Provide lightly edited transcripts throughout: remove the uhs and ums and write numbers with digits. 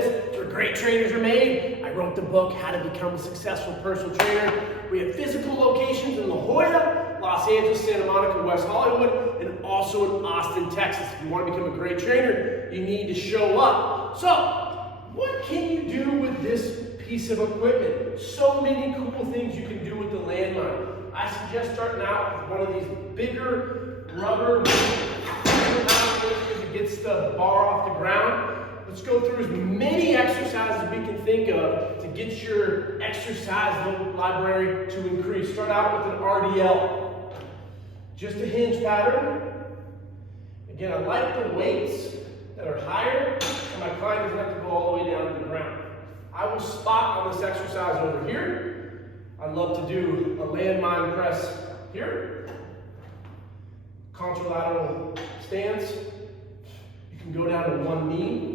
this. It's where great trainers are made. I wrote the book, How to Become a Successful Personal Trainer. We have physical locations in La Jolla, Los Angeles, Santa Monica, West Hollywood, and also in Austin, Texas. If you want to become a great trainer, you need to show up. So, what can you do with this piece of equipment? So many cool things you can do with the Landmine. I suggest starting out with one of these bigger rubber that gets the bar off the ground. Let's go through as many exercises as we can think of to get your exercise library to increase. Start out with an RDL. Just a hinge pattern. Again, I like the weights that are higher, and my client doesn't have to go all the way down to the ground. I will spot on this exercise over here. I love to do a landmine press here. Contralateral stance. You can go down to one knee.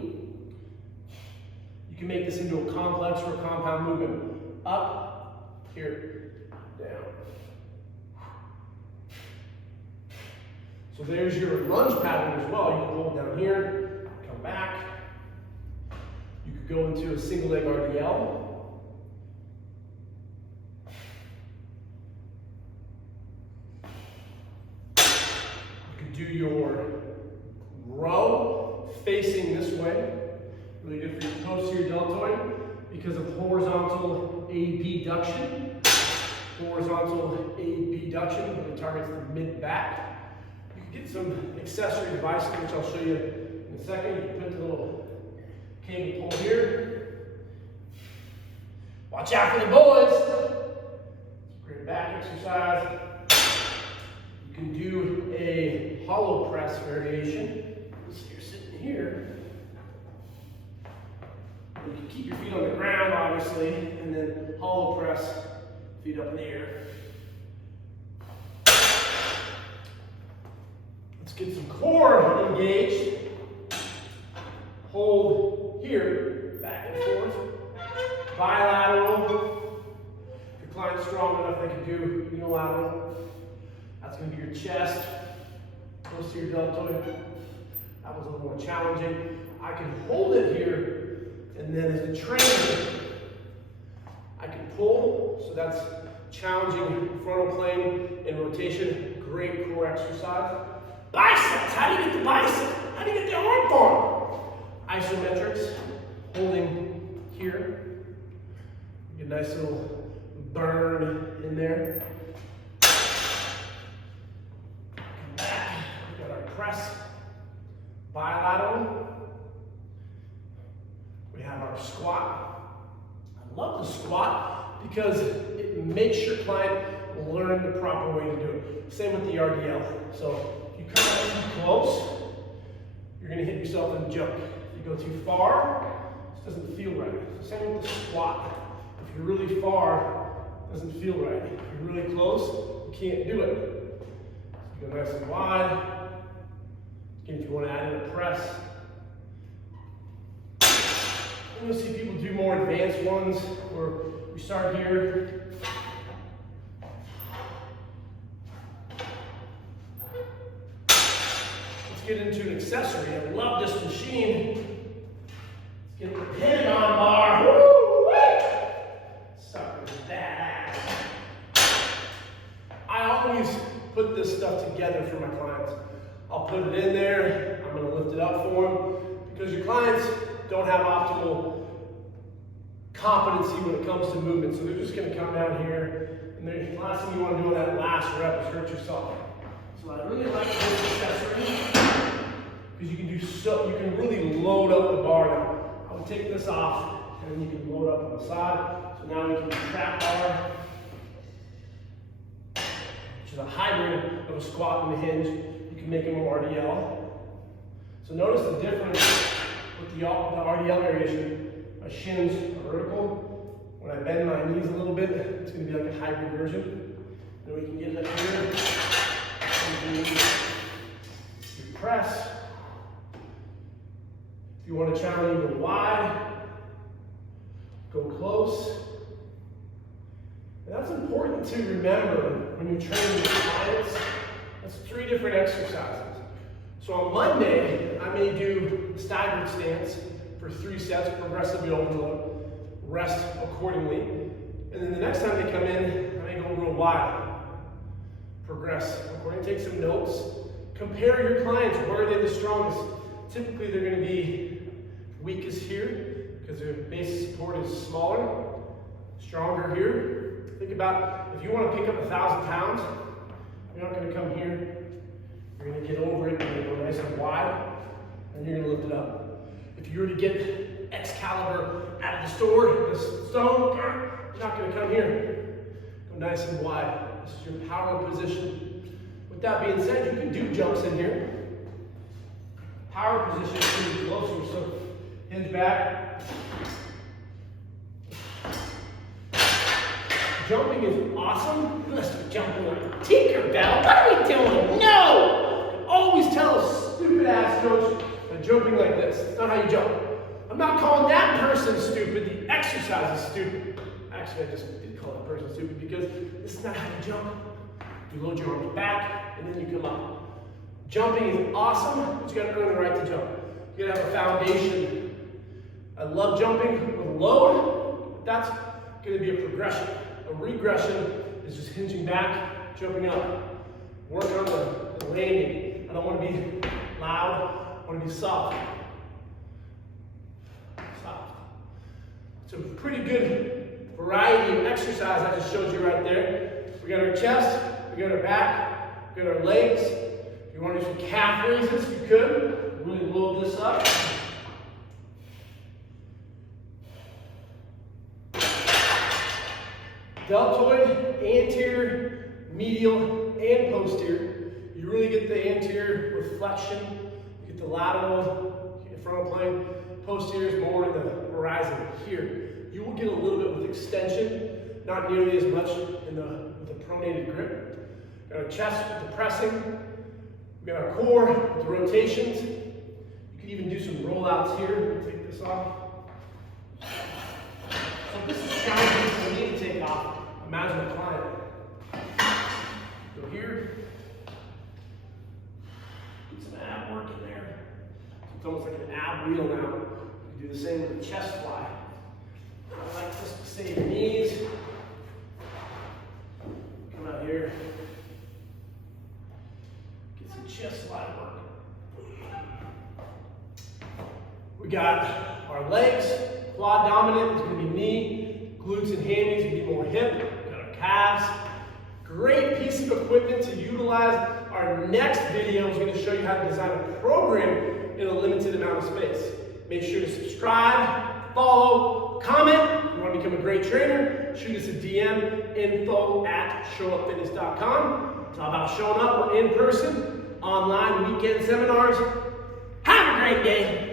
You can make this into a complex or a compound movement. Up, here, down. So there's your lunge pattern as well. You can hold down here, come back. You could go into a single leg RDL. You could do your row facing this way. Really good for your posterior deltoid because of horizontal abduction. Horizontal abduction really targets the mid-back. You can get some accessory devices, which I'll show you in a second. You can put the little cable pull here. Watch out for the boys. Great back exercise. You can do a hollow press variation. So you're sitting here. You can keep your feet on the ground, obviously, and then hollow press, feet up in the air. Let's get some core engaged. Hold here, back and forth. Bilateral. If your client's strong enough, they can do unilateral. That's going to be your chest, posterior deltoid. That was a little more challenging. I can hold it here. And then as a trainer, I can pull, so that's challenging frontal plane and rotation. Great core exercise. Biceps, how do you get the biceps? How do you get the arm bar? Isometrics, holding here. Get a nice little burn in there. Come back, we got our press. Bilateral. We have our squat. I love the squat because it makes your client learn the proper way to do it. Same with the RDL. So if you come up too close, you're going to hit yourself in the jump. If you go too far, this doesn't feel right. Same with the squat. If you're really far, it doesn't feel right. If you're really close, you can't do it. So go nice and wide. Again, if you want to add in a press, you'll see people do more advanced ones where we start here. Let's get into an accessory. I love this machine. Let's get the Pentagon bar. Woo! Sucker is badass. I always put this stuff together for my clients. I'll put it in there. I'm going to lift it up for them because your clients don't have optimal competency when it comes to movement. So they're just going to come down here, and the last thing you want to do on that last rep is hurt yourself. So I really like this accessory because you can really load up the bar now. I would take this off, and then you can load up on the side. So now we can do trap bar, which is a hybrid of a squat and a hinge. You can make them an RDL. So notice the difference. With the RDL variation, my shins are vertical. When I bend my knees a little bit, it's going to be like a hybrid version. Then we can get it up here. You can press. If you want to challenge even wide, go close. And that's important to remember when you're training with clients. That's 3 different exercises. So on Monday, I may do staggered stance for 3 sets, progressively overload, rest accordingly. And then the next time they come in, I may go real wide. Progress accordingly, take some notes. Compare your clients, where are they the strongest? Typically they're going to be weakest here because their base of support is smaller, stronger here. Think about if you want to pick up 1,000 pounds, you're not going to come here. You're going to get over it, you're going to go nice and wide, and you're going to lift it up. If you were to get Excalibur out of the store, this stone, you're not going to come here. Go nice and wide. This is your power position. With that being said, you can do jumps in here. Power position is pretty closer, so hinge back. Jumping is awesome. You must be jumping like Tinkerbell. What are we doing? No! Always tell a stupid ass coach that jumping like this. It's not how you jump. I'm not calling that person stupid. The exercise is stupid. Actually, I just did call that person stupid because this is not how you jump. You load your arms back and then you come up. Jumping is awesome, but you gotta earn the right to jump. You gotta have a foundation. I love jumping with load, but that's gonna be a progression. A regression is just hinging back, jumping up. Work on the landing. I don't want to be loud, I want to be soft. Soft. It's a pretty good variety of exercise I just showed you right there. We got our chest, we got our back, we got our legs. If you want to do some calf raises, you could. Really load this up. Deltoid, anterior, medial, and posterior. You really get the anterior with flexion. You get the lateral, you get frontal plane. Posterior is more in the horizon here. You will get a little bit with extension, not nearly as much in with the pronated grip. Got our chest with the pressing. We got our core with the rotations. You can even do some rollouts here. Take this off. So this is challenging for me to take off. Imagine a client. Go here. Get some ab work in there. It's almost like an ab wheel now. You can do the same with the chest fly. I like this to save your knees. Come out here. Get some chest fly work. We got our legs. Quad dominant is going to be knee, glutes and hammies, we get more hip. We got our calves. Great piece of equipment to utilize. Our next video is going to show you how to design a program in a limited amount of space. Make sure to subscribe, follow, comment. If you want to become a great trainer, shoot us a DM, info@showupfitness.com. It's all about showing up. We're in person, online, weekend seminars. Have a great day.